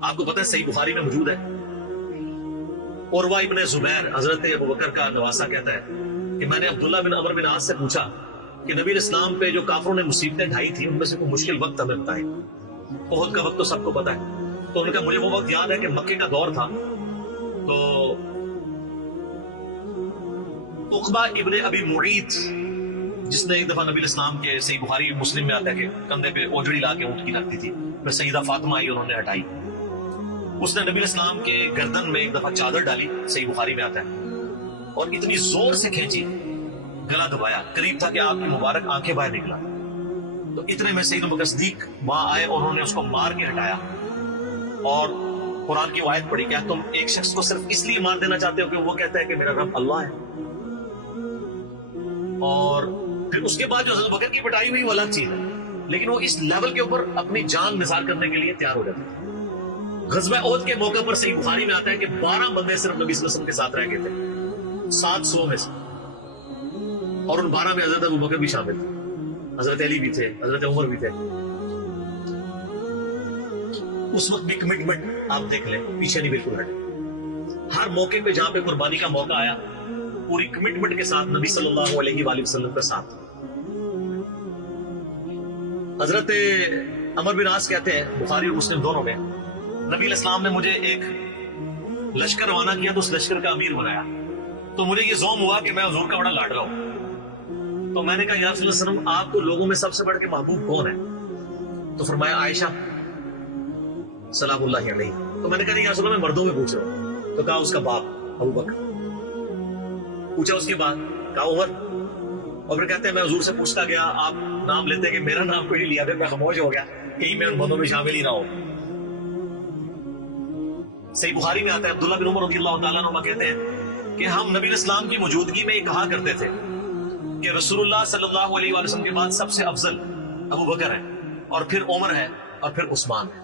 آپ کو پتہ ہے صحیح بخاری میں موجود ہے، عروہ ابن زبیر حضرت ابوبکر کا نواسہ کہتا ہے کہ میں نے عبداللہ بن عمر بن عاص سے پوچھا کہ نبی اسلام پہ جو کافروں نے مصیبتیں ڈھائی تھی ان میں سے کوئی مشکل وقت ہمیں بتائیں۔ احد کا وقت تو سب کو پتہ ہے، تو ان کا مجھے وہ وقت یاد ہے کہ مکے کا دور تھا، تو عقبہ ابن ابی معیط جس نے ایک دفعہ نبی اسلام کے صحیح بخاری مسلم میں آتا ہے کہ کندھے پہ اوجڑی لا کے اونٹ کی رکھتی تھی، پھر سیدہ فاطمہ آئی انہوں نے ہٹائی، اس نے نبی اسلام کے گردن میں ایک دفعہ چادر ڈالی، صحیح بخاری میں آتا ہے، اور اتنی زور سے کھینچی گلا دبایا، قریب تھا کہ آپ کی مبارک آنکھیں باہر نکلا، تو اتنے میں سیدنا ابوبکر صدیق وہاں آئے اور انہوں نے اس کو مار کے ہٹایا اور قرآن کی وہ آیت پڑھی، کیا تم ایک شخص کو صرف اس لیے مار دینا چاہتے ہو کہ وہ کہتا ہے کہ میرا رب اللہ ہے؟ اور پھر اس کے بعد جو حضرت بکر کی پٹائی ہوئی وہ الگ چیز ہے، لیکن وہ اس لیول کے اوپر اپنی جان نثار کرنے کے لیے تیار ہو جاتے تھے۔ غزوہ احد کے موقع پر صحیح بخاری میں آتا ہے کہ 12 بندے صرف نبی صلی اللہ علیہ وسلم کے ساتھ رہ گئے تھے 700 میں سے، اور ان 12 میں حضرت ابوبکر بھی شامل تھے، حضرت علی بھی تھے، حضرت عمر بھی تھے۔ اس وقت بھی کمٹمنٹ آپ دیکھ لیں، پیچھے نہیں بالکل ہٹے، ہر موقع پہ جہاں پہ قربانی کا موقع آیا پوری کمٹمنٹ کے ساتھ نبی صلی اللہ علیہ وآلہ وسلم کا ساتھ۔ حضرت عمر بن عاص کہتے ہیں بخاری اور مسلم دونوں میں، نبی علیہ السلام نے مجھے ایک لشکر روانہ کیا تو اس لشکر کا امیر بنایا، تو مجھے یہ زوم ہوا کہ میں حضور کا بڑا لاڈلا ہوں، تو میں نے کہا یا رسول اللہ صلی اللہ علیہ وسلم آپ کو لوگوں میں سب سے بڑھ کے محبوب کون ہے؟ تو فرمایا عائشہ سلام اللہ علیہ۔ تو میں نے کہا یا رسول اللہ میں مردوں میں پوچھ رہا ہوں، تو کہا اس کا باپ ابوبکر۔ پوچھا اس کے بعد، کہا عمر، اور پھر کہتے ہیں میں حضور سے پوچھتا گیا، آپ نام لیتے کہ میرا نام کوئی نہیں لیا، پھر میں خاموش ہو گیا کہیں میں ان بندوں میں شامل ہی نہ ہوں۔ صحیح بخاری میں آتا ہے عبداللہ بن عمر رضی اللہ تعالیٰ عنہ کہتے ہیں کہ ہم نبی اسلام کی موجودگی میں یہ کہا کرتے تھے کہ رسول اللہ صلی اللہ علیہ وآلہ وسلم کے بعد سب سے افضل ابوبکر ہے، اور پھر عمر ہے، اور پھر عثمان ہے،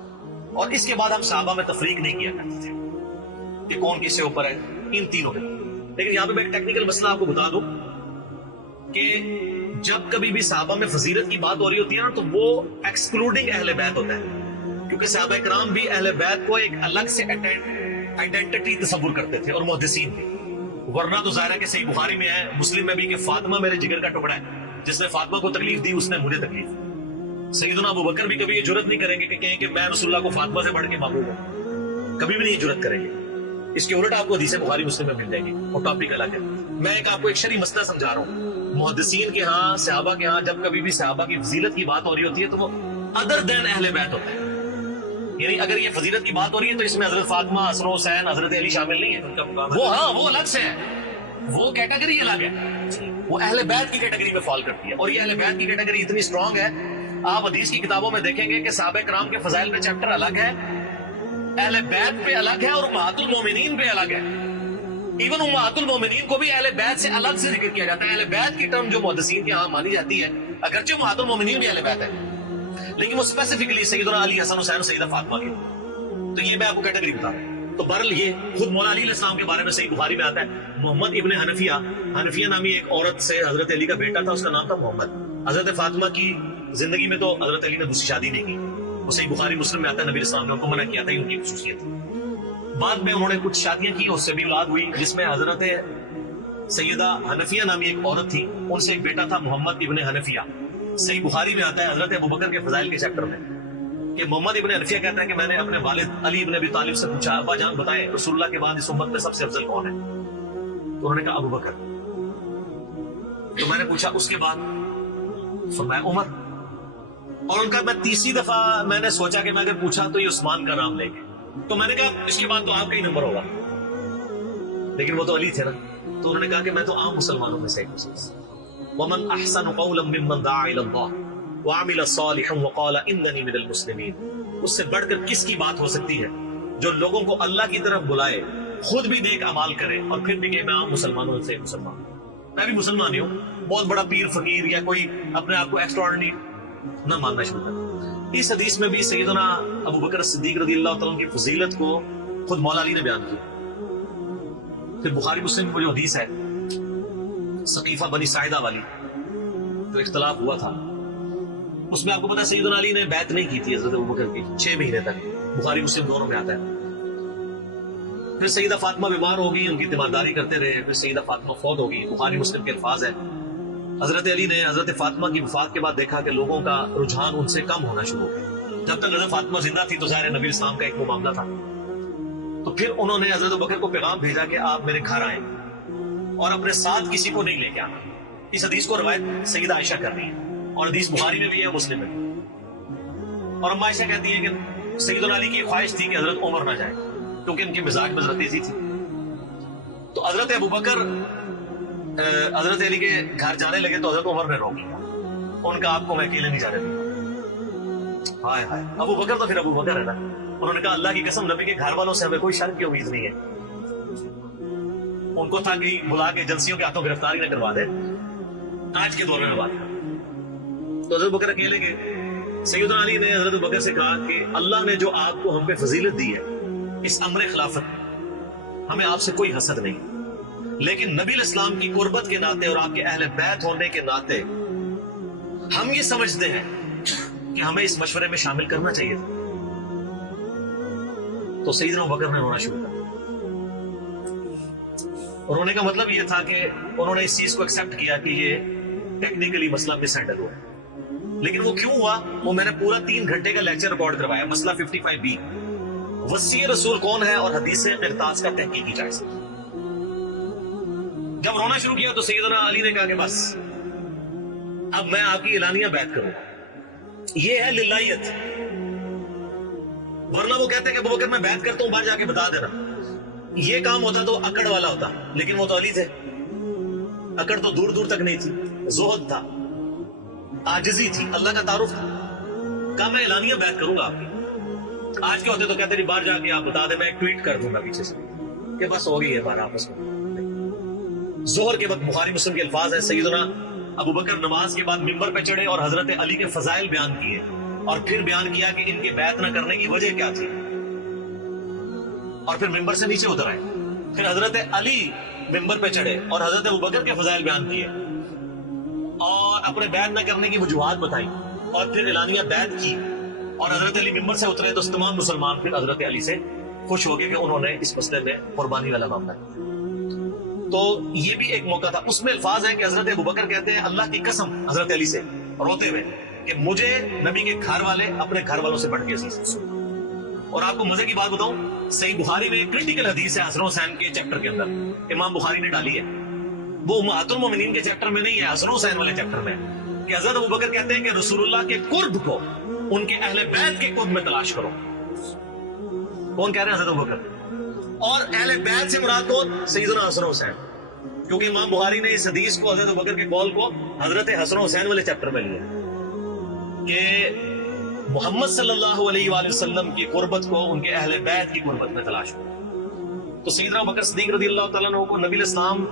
اور اس کے بعد ہم صحابہ میں تفریق نہیں کیا کرتے تھے کہ کون کس سے اوپر ہے، ان تینوں میں۔ لیکن یہاں پہ میں ایک ٹیکنیکل مسئلہ آپ کو بتا دوں کہ جب کبھی بھی صحابہ میں فضیلت کی بات ہو رہی ہوتی ہے نا تو وہ ایکسکلوڈنگ اہل بیت ہوتا ہے، کیونکہ صحابہ کرام بھی اہل بیت کو ایک الگ سے آئیڈینٹی تصور کرتے تھے، اور محدثین بھی، ورنہ تو ظاہر ہے کہ صحیح بخاری میں ہے، مسلم میں بھی، کہ فاطمہ میرے جگر کا ٹکڑا ہے، جس نے فاطمہ کو تکلیف دی اس نے مجھے تکلیف دی۔ سیدنا ابوبکر بھی کبھی یہ جرت نہیں کریں گے کہ کہیں کہ میں رسول اللہ کو فاطمہ سے بڑھ کے محبوب ہوں، کبھی بھی نہیں جرت کریں گے۔ اس کے الٹ آپ کو حدیث بخاری مسلم میں مل جائیں گی، اور ٹاپک الگ ہے۔ میں ایک آپ کو ایک شرعی مسئلہ سمجھا رہا ہوں، محدثین کے ہاں، صحابہ کے ہاں، جب کبھی بھی صحابہ کی فضیلت کی بات ہو رہی ہوتی ہے تو وہ ادر دین اہل بیت ہوتا ہے، یعنی اگر یہ فضیلت کی بات ہو رہی ہے تو اس میں حضرت فاطمہ، حسن و حسین، حضرت علی شامل نہیں ہے، وہ ہاں وہ الگ سے ہے، وہ کیٹیگری الگ ہے، وہ اہل بیت کی کیٹیگری میں فال کرتی ہے، اور یہ اہل بیت کی کیٹیگری اتنی اسٹرانگ ہے، آپ حدیث کی کتابوں میں دیکھیں گے کہ صحابہ کرام کے فضائل پہ چیپٹر الگ ہے، اہل بیت پہ الگ ہے، اور امہات المومنین پہ الگ ہے۔ ایون امہات المومنین کو بھی اہل بیت سے الگ سے ذکر کیا جاتا ہے۔ اہل بیت کی ٹرم جو محدثین کے ہاں مانی جاتی ہے، اگرچہ امہات المومنین بھی اہل بیت ہے، لیکن وہ اسپیسیفکلی سیدنا علی، حسن حسین اور سیدہ فاطمہ کی، تو یہ میں آپ کو کیٹیگری بتا رہا ہوں۔ تو بہرحال یہ خود مولا علی علیہ السلام کے بارے میں صحیح بخاری میں آتا ہے، محمد ابن حنفیہ نامی ایک عورت سے حضرت علی کا بیٹا تھا، اس کا نام تھا محمد۔ حضرت فاطمہ کی زندگی میں تو حضرت علی نے دوسری شادی نہیں کی، وہ صحیح بخاری مسلم میں آتا ہے، نبی اسلام نے ان کو منع کیا تھا، ان کی خصوصیت تھی۔ بعد میں انہوں نے کچھ شادیاں کی، اس سے بھی اولاد ہوئی، جس میں حضرت سیدہ حنفیہ نامی ایک عورت تھی، ان سے ایک بیٹا تھا محمد ابن حنفیہ۔ صحیح بخاری میں آتا ہے حضرت ابوبکر کے فضائل کے چیپٹر میں کہ محمد ابن حنفیہ کہتا ہے کہ میں نے اپنے والد علی ابن ابی طالب سے پوچھا، ابا جان بتائیں رسول اللہ کے بعد اس امت میں سب سے افضل کون ہے؟ تو انہوں نے کہا ابوبکر۔ تو میں نے پوچھا اس کے بعد؟ فرمایا عمر۔ اور ان کا میں تیسری دفعہ میں نے سوچا کہ میں اگر پوچھا تو یہ عثمان کا نام لیں گے، تو میں نے کہا اس کے بعد تو آپ کا ہی نمبر ہوگا، لیکن وہ تو علی تھے نا، تو انہوں نے کہا کہ میں تو عام مسلمانوں میں سے ایک ہوں۔ وَمَنْ أَحْسَنُ قَوْلًا مِّمَّنْ دَعَا إِلَى اللَّهِ وَعَمِلَ صَالِحًا وَقَالَ إِنَّنِي مِنَ الْمُسْلِمِينَ۔ اس سے بڑھ کر کس کی بات ہو سکتی ہے جو لوگوں کو اللہ کی طرف بلائے، خود بھی نیک اعمال کرے، اور پھر بھی کہ میں عام مسلمانوں سے مسلمان ہوں، میں بھی مسلمان ہی ہوں، بہت بڑا پیر فقیر یا کوئی اپنے آپ کو ایکسٹراڈنری نہ ماننا شروع کر۔ اس حدیث میں بھی سیدنا ابوبکر صدیق رضی اللہ تعالیٰ کی فضیلت کو خود مولا علی نے بیان کی۔ پھر بخاری مسلم میں جو حدیث ہے سقیفہ بنی ساعدہ والی، جو اختلاف ہوا تھا، اس میں آپ کو پتا سیدنا علی نے بیعت نہیں کی تھی حضرت ابوبکر کی 6 مہینے تک، بخاری مسلم دونوں میں آتا ہے. پھر سیدہ فاطمہ بیمار ہوگی، ان کی تیمارداری کرتے رہے. پھر سیدہ فاطمہ فوت ہوگی. بخاری مسلم کے الفاظ ہیں، حضرت علی نے حضرت فاطمہ کی وفات کے بعد دیکھا کہ لوگوں کا رجحان ان سے کم ہونا شروع ہو گیا. جب تک حضرت فاطمہ زندہ تھی تو ظاہر نبی اسلام کا ایک وہ معاملہ تھا. تو پھر انہوں نے حضرت ابوبکر کو پیغام بھیجا کہ آپ میرے گھر آئیں اور اپنے ساتھ کسی کو نہیں لے کے آنا. اس حدیث کو روایت سیدہ عائشہ کر رہی ہے اور حدیث بخاری میں بھی ہے، مسلم میں بھی. اور اما عائشہ کہتی ہے کہ سیدنا علی کی خواہش تھی کہ حضرت عمر نہ جائے کیونکہ ان کے مزاج میں حضرت تیزی تھی. تو حضرت ابوبکر حضرت علی کے گھر جانے لگے تو حضرت عمر نے روک لیا. ان کا آپ کو میں اکیلے نہیں جانے دوں. ہائے ہائے، ابوبکر تو پھر ابوبکر ہے نا. انہوں نے کہا اللہ کی قسم نبی کے گھر والوں سے ہمیں کوئی شرم کی امید نہیں ہے. ان کو تھا کہ بلا کے ایجنسیوں کے ہاتھوں گرفتاری نہ کروا دے. آج کے دور میں بات کر تو حضرت بکر اکیلے گئے. سیدنا علی نے حضرت بکر سے کہا کہ اللہ نے جو آپ کو ہم پہ فضیلت دی ہے اس امر خلافت، ہمیں آپ سے کوئی حسد نہیں، لیکن نبی الاسلام کی قربت کے ناطے اور آپ کے اہل بیت ہونے کے ناطے ہم یہ سمجھتے ہیں کہ ہمیں اس مشورے میں شامل کرنا چاہیے تھا. تو سیدنا بکر نے رونا شروع کر. اور رونے کا مطلب یہ تھا کہ انہوں نے اس چیز کو ایکسپٹ کیا کہ یہ ٹیکنیکلی مسئلہ مس ہینڈل ہوا. لیکن وہ کیوں ہوا وہ میں نے پورا 3 گھنٹے کا لیکچر ریکارڈ کروایا. مسئلہ 55B، وصی رسول کون ہے اور حدیث قرطاس کا تحقیقی جائزہ. جب رونا شروع کیا تو سیدنا علی نے کہا کہ بس اب میں آپ کی اعلانیہ بیعت کروں. یہ ہے للہیت. ورنہ وہ کہتے کہ ابوبکر میں بیعت کرتا ہوں باہر جا کے بتا دینا. یہ کام ہوتا تو اکڑ والا ہوتا، لیکن وہ تو علی تھے. اکڑ تو دور دور تک نہیں تھی، زہد تھا، عاجزی تھی، اللہ کا تعارف تھا. کہا میں اعلانیہ بیعت کروں گا آپ کی. آج کے ہوتے تو کہتے نہیں باہر جا کے آپ بتا دیں، میں ایک ٹویٹ کر دوں گا پیچھے سے کہ بس ہو گئی ہے بار آپس میں. ظہر کے وقت بخاری مسلم کے الفاظ ہیں، سیدنا ابوبکر نماز کے بعد ممبر پہ چڑھے اور حضرت علی کے فضائل بیان کیے اور پھر بیان کیا کہ ان کے بیعت نہ کرنے کی وجہ کیا تھی. اور پھر ممبر سے نیچے اتر آئے. پھر حضرت علی ممبر پہ چڑھے اور حضرت ابوبکر کے فضائل بیان کیے اور اپنے بیعت نہ کرنے کی وجوہات بتائی اور پھر اعلانیہ بیعت کی. اور حضرت علی ممبر سے اترے تو تمام مسلمان پھر حضرت علی سے خوش ہو گئے کہ انہوں نے اس مسئلے میں قربانی والا معاملہ کیا. تو یہ بھی ایک موقع تھا. اس میں الفاظ ہیں کہ حضرت ابوبکر کہتے ہیں اللہ کی قسم حضرت علی سے روتے ہوئے کہ مجھے نبی کے گھر والے اپنے گھر والوں سے بڑھ کے عزیز ہیں. اور آپ کو مزے کی بات بتاؤں، صحیح بخاری میں ایک کرٹیکل حدیث ہے حسن حسین کے چیپٹر کے اندر، امام بخاری نے ڈالی ہے. وہ امہات المومنین کے چیپٹر میں نہیں ہے، حسن حسین والے چیپٹر میں، کہ حضرت ابوبکر کہتے ہیں کہ رسول اللہ کے قرب کو ان کے اہل بیت کے قرب میں تلاش کرو. کون کہہ رہے ہیں؟ حضرت ابوبکر. اور اہل بیت سے مراد کون؟ سیدنا حسن حسین. کیونکہ امام بخاری نے اس حدیث کو حضرت ابوبکر کے قول کو حضرت حسن حسین والے چیپٹر میں لیا کہ محمد صلی اللہ علیہ وآلہ وسلم کی قربت کو ان کے اہل بیت کی قربت میں تلاش کرو. تو سیدنا ابوبکر صدیق رضی اللہ تعالیٰ عنہ کو نبی الاسلام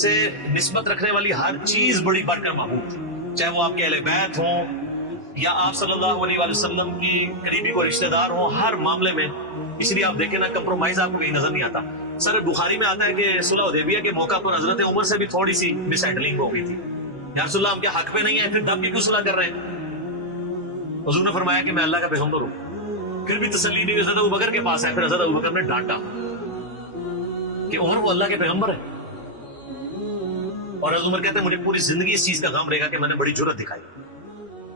سے نسبت رکھنے والی ہر چیز بڑی بڑھ کر محبوب تھی، چاہے وہ آپ کے اہل بیت ہوں یا آپ صلی اللہ علیہ وآلہ وسلم کی قریبی کو رشتہ دار ہوں، ہر معاملے میں. اس لیے آپ دیکھیں نا کمپرومائز آپ کو کہیں نظر نہیں آتا. سر بخاری میں آتا ہے کہ صلح حدیبیہ کے موقع پر حضرت عمر سے بھی تھوڑی سی مس ہینڈلنگ ہو گئی تھی. یا رسول اللہ ہم کے حق پہ نہیں ہے، پھر دب کے کیوں صلح کر رہے ہیں؟ حضور نے فرمایا کہ میں اللہ کا پیغمبر ہوں. پھر بھی تسلی نہیں، حضرت ابوبکر کے پاس ہے. پھر حضرت ابوبکر نے ڈانٹا کہ عمر وہ اللہ کے پیغمبر ہے. اور حضرت عمر کہتے ہیں مجھے پوری زندگی اس چیز کا غم رہے گا کہ میں نے بڑی جرأت دکھائی.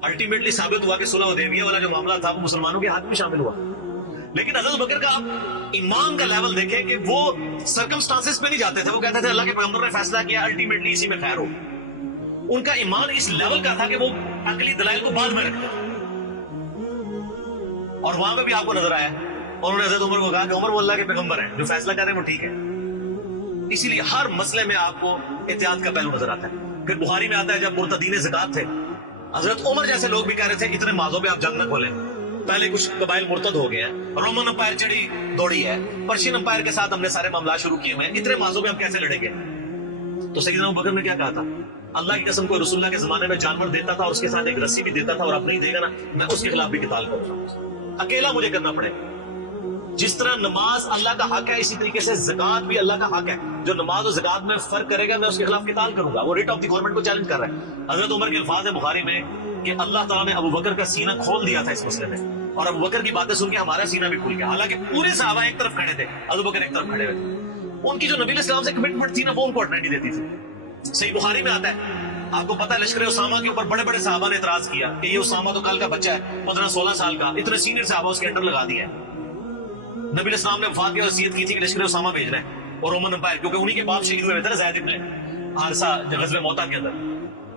الٹیمیٹلی ثابت ہوا کہ صلح حدیبیہ والا جو معاملہ تھا وہ مسلمانوں کے ہاتھ میں شامل ہوا. لیکن حضرت ابوبکر کا آپ ایمان کا لیول دیکھیں کہ وہ سرکمسٹانسز پہ نہیں جاتے تھے. وہ کہتے تھے اللہ کے پیغمبر نے فیصلہ کیا، الٹیمیٹلی اسی میں خیر ہو. ان کا ایمان اس لیول کا تھا کہ وہ عقلی دلائل کو بعد میں رکھتے. اور وہاں پہ بھی آپ کو نظر آیا اور انہوں نے حضرت عمر کو کہا کہ عمر وہ اللہ کے پیغمبر ہیں، جو فیصلہ کر رہے ہیں وہ ٹھیک ہے. اسی لیے ہر مسئلے میں آپ کو احتیاط کا پہلو نظر آتا ہے. پھر بخاری میں آتا ہے جب مرتدین زکات تھے، حضرت عمر جیسے لوگ بھی کہہ رہے تھے اتنے مازوں پہ آپ جنگ نہ کھولیں، پہلے کچھ قبائل مرتد ہو گئے ہیں، رومن امپائر چڑھی دوڑی ہے، پرشین امپائر کے ساتھ ہم نے سارے معاملات شروع کیے ہیں، اتنے مازوں پہ ہم کیسے لڑیں گے؟ تو سیدنا ابوبکر نے کیا کہا تھا؟ اللہ کی قسم کوئی رسول اللہ کے زمانے میں جانور دیتا تھا اور اس کے ساتھ ایک رسی بھی دیتا تھا اور اب نہیں دے گا نا، میں اس کے خلاف بھی قتال کروں گا، اکیلا مجھے کرنا پڑے. جس طرح نماز اللہ کا حق ہے اسی طریقے سے زکات بھی اللہ کا حق ہے. جو نماز اور زکات میں فرق کرے گا میں اس کے خلاف قتال کروں گا. وہ ریٹ آف دی گورنمنٹ کو چیلنج کر رہا ہے. حضرت عمر کے الفاظ ہے بخاری میں کہ اللہ تعالیٰ نے ابوبکر کا سینہ کھول دیا تھا اس مسئلے میں. اور ابو بکر کی باتیں سن کے ہمارا سینہ بھی کھل گیا. حالانکہ پورے صحابہ ایک طرف کھڑے تھے, ابو بکر ایک طرف کھڑے ہوئے تھے. ان کی جو نبی علیہ السلام سے کمٹمنٹ تھی نا, وہ ان کو اٹھنے نہیں دیتی تھی. صحیح بخاری میں آتا ہے, آپ کو پتا ہے لشکر اسامہ کے اوپر بڑے بڑے صحابہ نے اعتراض کیا کہ یہ اسامہ تو کل کا بچہ ہے, 15-16 سال کا, اتنے سینئر صحابہ اس کے انڈر لگا دیا ہے. نبی علیہ السلام نے وفات کی وصیت کی تھی کہ لشکر اسامہ بھیجنا ہے, اور رومن امپائر, کیونکہ انہی کے باپ شہید ہوئے تھے نا زید ابن حارثہ غزوہ موتا کے اندر.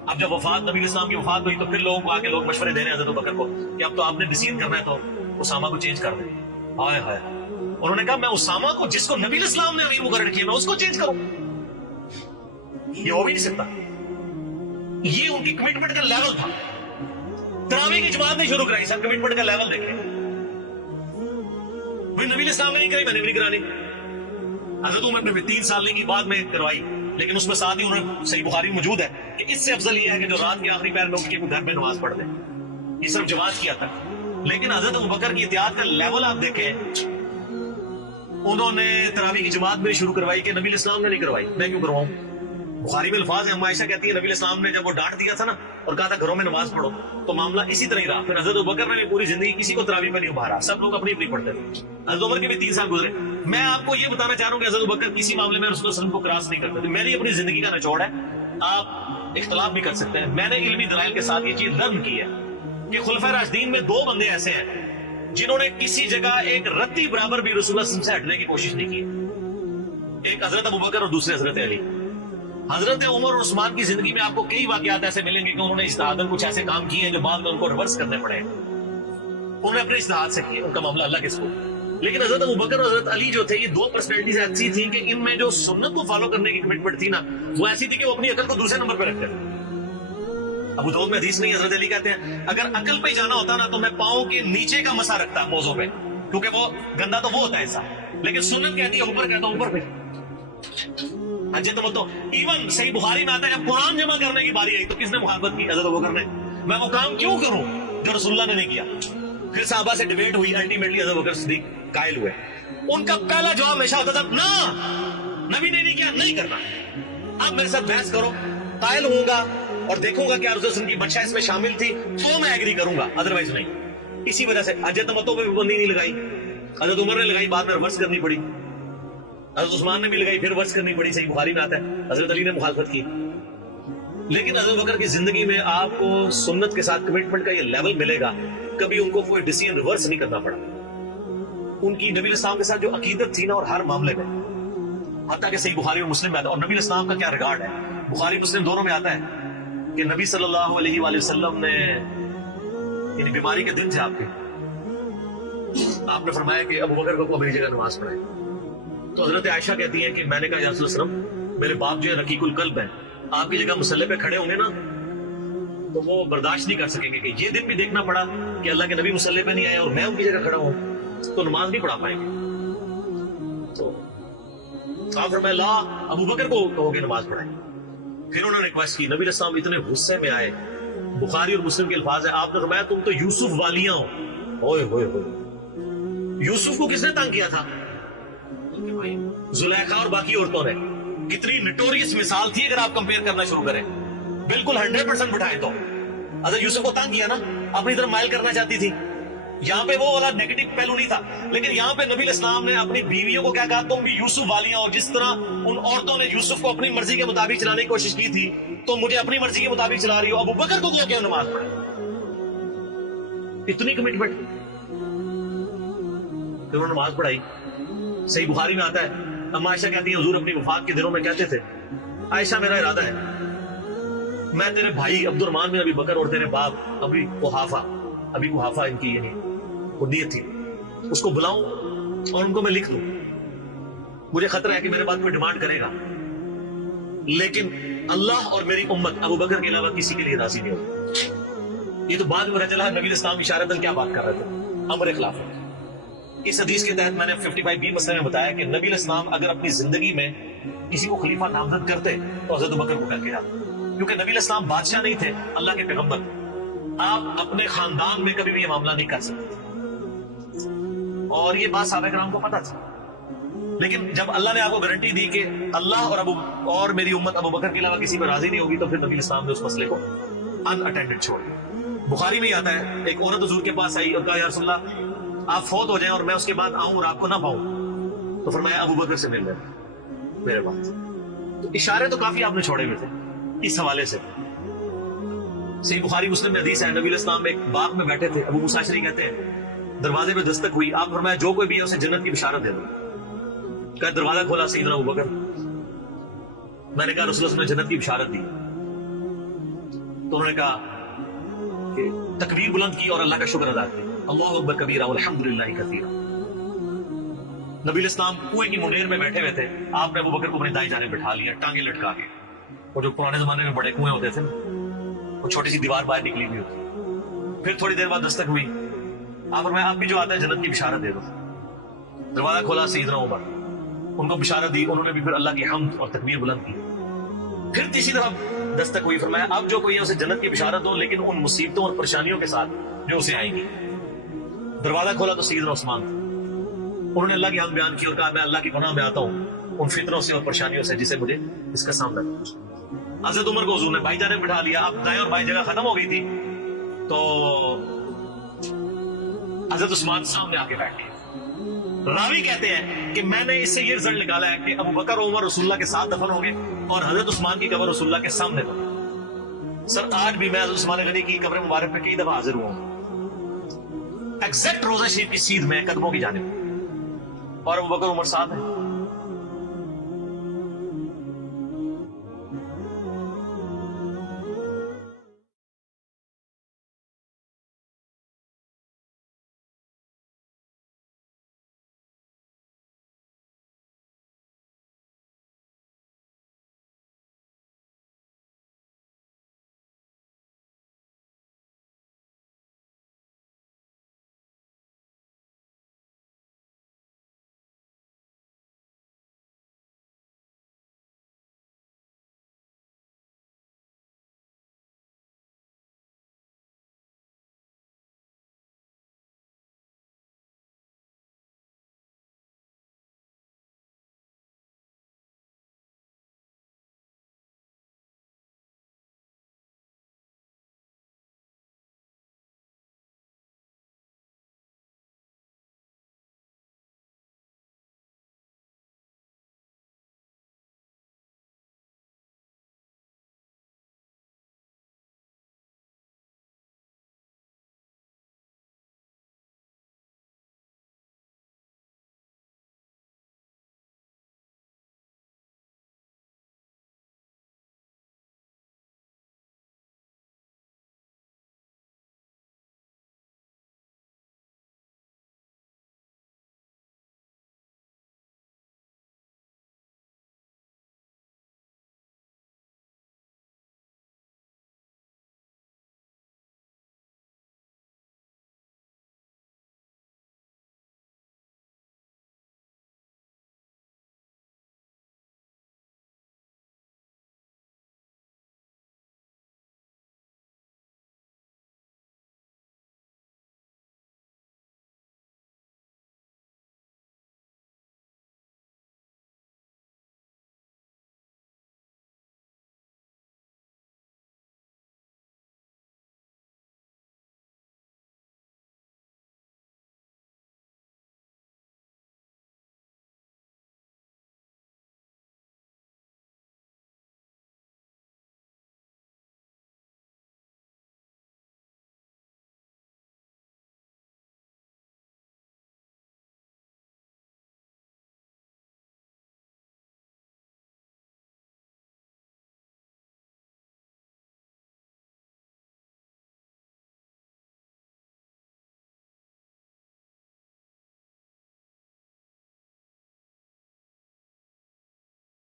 اب جب وفات نبی علیہ السلام کی وفات ہوئی تو پھر لوگوں کو آگے لوگ مشورے دے رہے ہیں حضرت بکر کو کہ اب تو آپ نے ڈیسیژن کرنا ہے تو اسامہ کو چینج کر دیں. ہائے ہائے, انہوں نے کہا میں اسامہ کو, جس کو نبی علیہ السلام نے امیر مقرر کیا, میں اس کو چینج کروں؟ یہ ہو بھی نہیں سکتا. یہ ان کی کمٹمنٹ کا لیول تھا. تراویح کی جماعت نے شروع کرائی, سب کمٹمنٹ کا لیول دیکھیں. نبی علیہ السلام نے نہیں کرائی, میں نے بھی نہیں کرانی. حضرت عمر نے 3 سال کی بعد میں کروائی, لیکن اس میں ساتھ ہی انہوں نے, صحیح بخاری موجود ہے کہ اس سے افضل یہ ہے کہ جو رات کے آخری پہر میں اٹھ کے گھر میں نماز پڑھ دیں. یہ صرف جواز کیا تھا. لیکن حضرت ابوبکر کی اطاعت کا لیول آپ دیکھیں, انہوں نے تراویح کی جماعت میں شروع کروائی کہ نبی علیہ السلام نے نہیں کروائی, میں کیوں کرواؤں؟ بخاری میں الفاظ ہیں, عائشہ کہتی ہے نبی علیہ السلام نے جب وہ ڈانٹ دیا تھا نا اور کہا تھا گھروں میں نماز پڑھو, تو معاملہ اسی طرح ہی رہا. پھر حضرت ابوبکر نے بھی پوری زندگی کسی کو تراویح میں نہیں ابھارا, سب لوگ اپنی اپنی پڑھتے تھے. حضرت عمر کے بھی 3 سال گزرے. میں آپ کو یہ بتانا چاہ رہا ہوں کہ حضرت ابوبکر کسی معاملے میں رسول اللہ صلی اللہ علیہ وسلم کو کراس نہیں کرتے تھے. میری اپنی زندگی کا نچوڑ ہے, آپ اختلاف بھی کر سکتے ہیں. میں نے علمی دلائل کے ساتھ یہ چیز لرن کی ہے کہ خلفائے راشدین میں 2 بندے ایسے ہیں جنہوں نے کسی جگہ ایک رتی برابر بھی رسول اللہ صلی اللہ علیہ وسلم سے ہٹنے کی کوشش نہیں کی. ایک حضرت ابوبکر اور دوسرے حضرت علی. حضرت عمر اور عثمان کی زندگی میں آپ کو کئی واقعات ایسے ملیں گے کہ انہوں نے اجتہاداً کچھ ایسے کام کیے ہیں جو بعد میں ان کو ریورس کرنے پڑے. انہوں نے اپنے اجتہاد سے کیے, ان کا معاملہ اللہ کے سپرد. لیکن حضرت ابوبکر اور حضرت علی جو تھے, یہ 2 پرسنالٹیز ایسی تھیں کہ ان میں جو سنت کو فالو کرنے کی کمٹمنٹ تھی نا, وہ ایسی تھی کہ وہ اپنی عقل کو دوسرے نمبر پہ رکھتے تھے. ابو داؤد میں حدیث نہیں, حضرت علی کہتے ہیں اگر عقل پہ جانا ہوتا نا تو میں پاؤں کے نیچے کا مسا رکھتا موضوع پہ, کیونکہ وہ گندا تو وہ ہوتا ہے ایسا. لیکن سنت کہتی ہے اوپر, کہتا اوپر پہ. تو ایون صحیح بخاری میں آتا ہے جب قرآن جمع کرنے کی باری آئی تو کس نے مخالفت کی؟ حضرت ابوبکر نے. میں وہ کام کیوں کروں جو رسول اللہ نے نہیں کیا؟ پھر صحابہ سے ڈیبیٹ ہوئی, الٹیمیٹلی حضرت ابوبکر صدیق قائل ہوئے. ان کا پہلا جواب ہمیشہ ہوتا تھا نہ, نبی نے نہیں کیا, نہیں کرنا. اب میرے ساتھ بحث کرو, قائل ہوں گا اور دیکھوں گا کیا رسول اللہ کی بچہ اس میں شامل تھی تو میں ایگری کروں گا, ادروائز نہیں. اسی وجہ سے حج تمتع پہ بھی پابندی نہیں لگائی. حضرت عمر نے لگائی, بعد میں ریورس کرنی پڑی. حضرت عثمان نے بھی لگائی, پھر ورس کرنی پڑی, صحیح بخاری میں آتا ہے. حضرت علی نے مخالفت کی. لیکن حضرت بکر کی زندگی میں آپ کو سنت کے ساتھ کمٹمنٹ کا یہ لیول ملے گا, کبھی ان کو کوئی ڈیسیژن ریورس نہیں کرنا پڑا. ان کی نبی علیہ السلام کے ساتھ جو عقیدت تھی نا, اور ہر معاملے میں, حتیٰ کہ صحیح بخاری اور مسلم میں آتا ہے. اور نبی علیہ السلام کا کیا ریگارڈ ہے, بخاری مسلم دونوں میں آتا ہے کہ نبی صلی اللہ علیہ وآلہ وسلم نے, یعنی بیماری کے دن تھے آپ کے, آپ نے فرمایا کہ ابو بکر کو میری جگہ نماز پڑھائے. تو حضرت عائشہ کہتی ہیں کہ میں نے کہا یا رسول اللہ صلی اللہ علیہ وسلم, میرے باپ جو ہے رقیق القلب ہے, آپ کی جگہ مصلی پہ کھڑے ہوں گے نا تو وہ برداشت نہیں کر سکیں گے کہ یہ دن بھی دیکھنا پڑا کہ اللہ کے نبی مصلی پہ نہیں آئے اور میں ان کی جگہ کھڑا ہوں, تو نماز نہیں پڑھا پائیں گے. تو آپ فرمایا لا, ابو بکر کو کہو گے نماز پڑھائیں. پھر انہوں نے ریکویسٹ کی, نبی علیہ السلام اتنے غصے میں آئے. بخاری اور مسلم کے الفاظ ہیں, آپ نے فرمایا تم تو یوسف والیاں ہو. ہوئے ہوئے ہوئے, یوسف کو کس نے تنگ کیا تھا؟ زلیخا اور باقی عورتوں نے. کتنی نٹوریس مثال تھی اگر آپ کمپیئر کرنا شروع کریں. بالکل 100% بٹھائیں تو حضرت یوسف کو تنگ کیا نا, اپنی طرف مائل کرنا چاہتی تھی. یہاں پہ وہ والا نیگیٹو پہلو نہیں تھا, لیکن یہاں پہ نبی علیہ السلام نے اپنی بیویوں کو کیا کہا, تم بھی یوسف والیاں, اور جس طرح ان عورتوں نے یوسف کو اپنی مرضی کے مطابق چلانے کی کوشش کی تھی, تو مجھے اپنی مرضی کے مطابق چلا رہی ہو. ابو بکر کو کیا نماز پڑھے, اتنی کمٹمنٹ. پھر انہوں نے نماز پڑھائی. صحیح بخاری میں آتا ہے, اما عائشہ کہتی ہیں حضور اپنی وفات کے دنوں میں کہتے تھے, عائشہ میرا ارادہ ہے میں تیرے بھائی عبد الرحمن بن ابی بکر اور تیرے باپ ابی قحافہ ان کی یعنی نیت تھی, اس کو بلاؤں اور ان کو میں لکھ دوں. مجھے خطرہ ہے کہ میرے بعد کوئی ڈیمانڈ کرے گا, لیکن اللہ اور میری امت ابو بکر کے علاوہ کسی کے لیے راضی نہیں ہوگی. یہ تو بعد میں پتہ چلا نبی اسلام اشارتاً کیا بات کر رہے تھے, امر خلاف ہے. اس حدیث کے تحت میں نے 55B مسئلے میں بتایا کہ نبی علیہ السلام اگر اپنی زندگی میں کسی کو خلیفہ نامزد کرتے تو حضرت بکر کو کر کے جاتے, کیونکہ نبی علیہ السلام بادشاہ نہیں تھے, اللہ کے پیغمبر. آپ اپنے خاندان میں کبھی بھی یہ معاملہ نہیں کر سکتے, اور یہ بات صحابہ کرام کو پتا تھی. لیکن جب اللہ نے آپ کو گارنٹی دی کہ اللہ اور میری امت ابو بکر کے علاوہ کسی پر راضی نہیں ہوگی, تو پھر نبی علیہ السلام نے اس مسئلے کو ان اٹینڈڈ چھوڑ دیا. بخاری میں ہی آتا ہے ایک عورت حضور کے پاس آئی اور کہا یا رسول اللہ آپ فوت ہو جائیں اور میں اس کے بعد آؤں اور آپ کو نہ پاؤں تو فرمایا ابو بکر سے مل لینا میرے پاس. تو اشارے تو کافی آپ نے چھوڑے ہوئے تھے اس حوالے سے. صحیح بخاری مسلم میں حدیث ہے نبی علیہ السلام ایک باغ میں بیٹھے تھے, ابو موسیٰ اشعری کہتے ہیں دروازے پہ دستک ہوئی, آپ فرمایا جو کوئی بھی ہے اسے جنت کی بشارت دے دو. کہ دروازہ کھولا سیدنا ابو بکر, میں نے کہا رسول اللہ نے جنت کی بشارت دی. تو انہوں نے کہا کہ تکبیر بلند کی اور اللہ کا شکر ادا کیا, اللہ اکبر کبیرہ والحمدللہ کثیرہ. نبی علیہ السلام کنویں کی منڈیر میں بیٹھے ہوئے تھے, آپ نے ابو بکر کو اپنی دائیں جانب بٹھا لیا ٹانگیں لٹکا کے. وہ جو پرانے زمانے میں بڑے کنویں ہوتے تھے وہ چھوٹی سی دیوار باہر نکلی ہوئی ہوتی. پھر تھوڑی دیر بعد دستک ہوئی, آپ فرمایا آپ بھی جو آتا ہے جنت کی بشارت دے دو. دروازہ کھولا سیدنا عمر, ان کو بشارت دی, انہوں نے بھی پھر اللہ کی حمد اور تکبیر بلند کی. پھر تیسری طرف دستک ہوئی, فرمایا اب جو کوئی ہے اسے جنت کی بشارت دو لیکن ان مصیبتوں اور پریشانیوں کے ساتھ جو اسے آئیں گی. دروازہ کھولا تو سیدنا عثمان تھا, انہوں نے اللہ کی حمد بیان کی اور کہا میں اللہ کی پناہ میں آتا ہوں ان فتنوں سے اور پریشانیوں سے جسے مجھے اس کا سامنا کرنا. حضرت عمر کو حضور نے بھائی جانے بٹھا لیا, اب دائیں اور بائیں جگہ ختم ہو گئی تھی تو حضرت عثمان سامنے آ کے بیٹھ گئے. راوی کہتے ہیں کہ میں نے اس سے یہ رزلٹ نکالا ہے کہ ابو بکر اور عمر رسول اللہ کے ساتھ دفن ہو گئے اور حضرت عثمان کی قبر رسول اللہ کے سامنے تھی. سر آج بھی میں حضرت عثمان غنی کی قبر مبارک پہ کئی دفعہ حاضر ہوا ہوں, ایگزیکٹ روزہ شریف کی سیدھ میں قدموں کی جانب, اور ابو بکر عمر ساتھ ہیں.